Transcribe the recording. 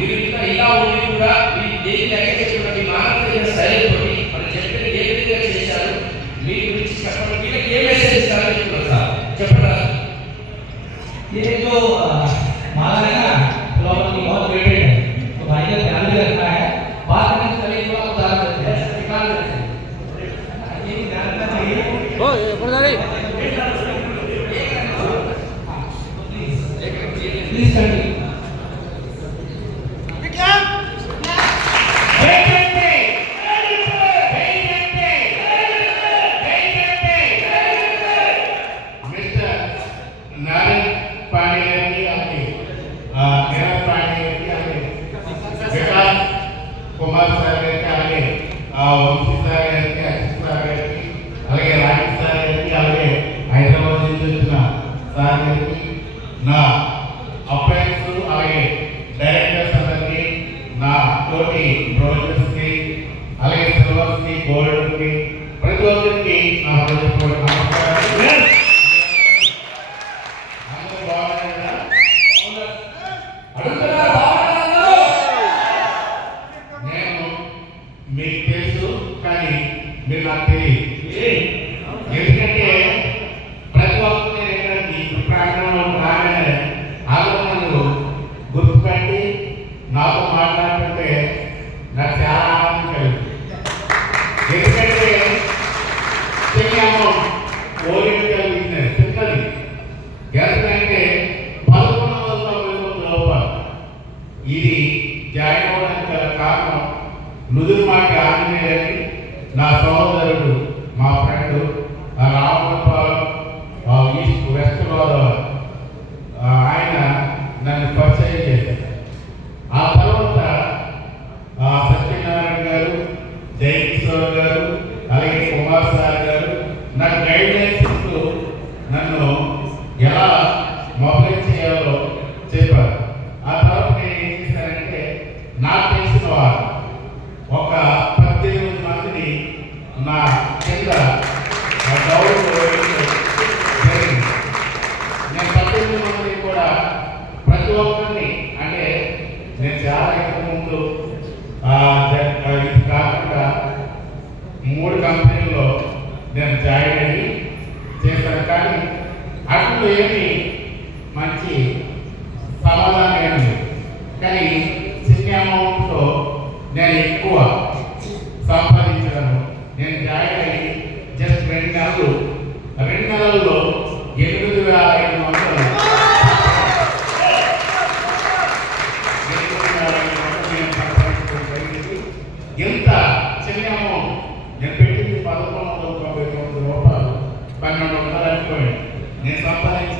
మీరు ఇంకా ఇలా ఉండి కూడా మీ దేని దగ్గర మానవ శైలితో మనం చెప్పిన ఏ విధంగా చేశారు మీ గురించి చెప్పండి. వీళ్ళకి ఏ మెసేజ్ ఇస్తారని చెప్తున్నారు సార్, చెప్పండి. ये जो हमारा है ना फिलोसफी बहुत ग्रेटेड है, तो भाई का ध्यान भी रखना है। बात करने से पहले थोड़ा उदाहरण देते हैं, निकाल देते हैं, ये ध्यान रखना चाहिए। ओ ये बड़ा प्लीज कंटिन्यू। కుమార్ సార్ గారికి అలాగే వంశీ సార్ గారికి అజిత్ సార్ గారికి అలాగే రాజేష్ సార్ గారికి అలాగే హైదరాబాద్ నుంచి వచ్చిన సార్ గారికి నా అప్లయన్స్ అలాగే డైరెక్టర్స్ అందరికి నా తోటి ప్రొడ్యూసర్స్కి అలాగే సిల్వర్స్కి గోల్డ్కి ప్రతి ఒక్కరికి నా హృదయపూర్వక నమస్కారాలు. అందరూ బాగున్నారు కదా? మీకు తెలుసు కానీ మీరు నాకు తెలియదు. ఎందుకంటే ప్రతి ఒక్కరు ఏంటంటే ప్రాంగణంలో రాగానే ఆలోచనలు గుర్తుపెట్టి నాతో మాట్లాడుతుంటే నాకు చాలా ఆనందం కలిగింది. ఎందుకంటే ఓరియంటల్ బిజినెస్ చిన్నది ఎందుకంటే 1190 రూపాయలు. ఇది జాయిన్ అవ్వడానికి గల కారణం నుదురుమాటి ఆంజనేయులని నా సహోదరుడు మా friend Ramagopalam east west Godavari ఆయన నన్ను పరిచయం చేశారు. ఆ తర్వాత సత్యనారాయణ గారు, జయకిషోర్ గారు అలాగే కుమార్ సార్ గారు నాకు గైడ్ లైన్స్ ఇస్తూ నన్ను ఎలా మొబైల్ చేయాలో చెప్పారు. ఆ తర్వాత నేను ఏం చేశానంటే నాకు తెలిసిన వారు ఒక 18 మందిని నా కింద గౌరవ జరిగింది. నేను 18 మందిని కూడా ప్రతి ఒక్కరిని అంటే నేను చాలా ఎక్కువ ముందు ఇది కాకుండా 3 కంపెనీల్లో నేను జాయిన్ అయ్యి చేశాను. కానీ అట్లు ఏమి మంచి సమాధానం ఏమి లేదు. కానీ చిన్న అమౌంట్తో నేను ఎక్కువ సంపాదించగలను. నేను జాయిన్ అయ్యి జస్ట్ 2 నెలల్లో 8,500 నేను సంపాదించడం జరిగింది. ఎంత చిన్న అమౌంట్ నేను పెట్టింది 1,199 రూపాయలు, 1,200 అనుకోండి. నేను సంపాదించిన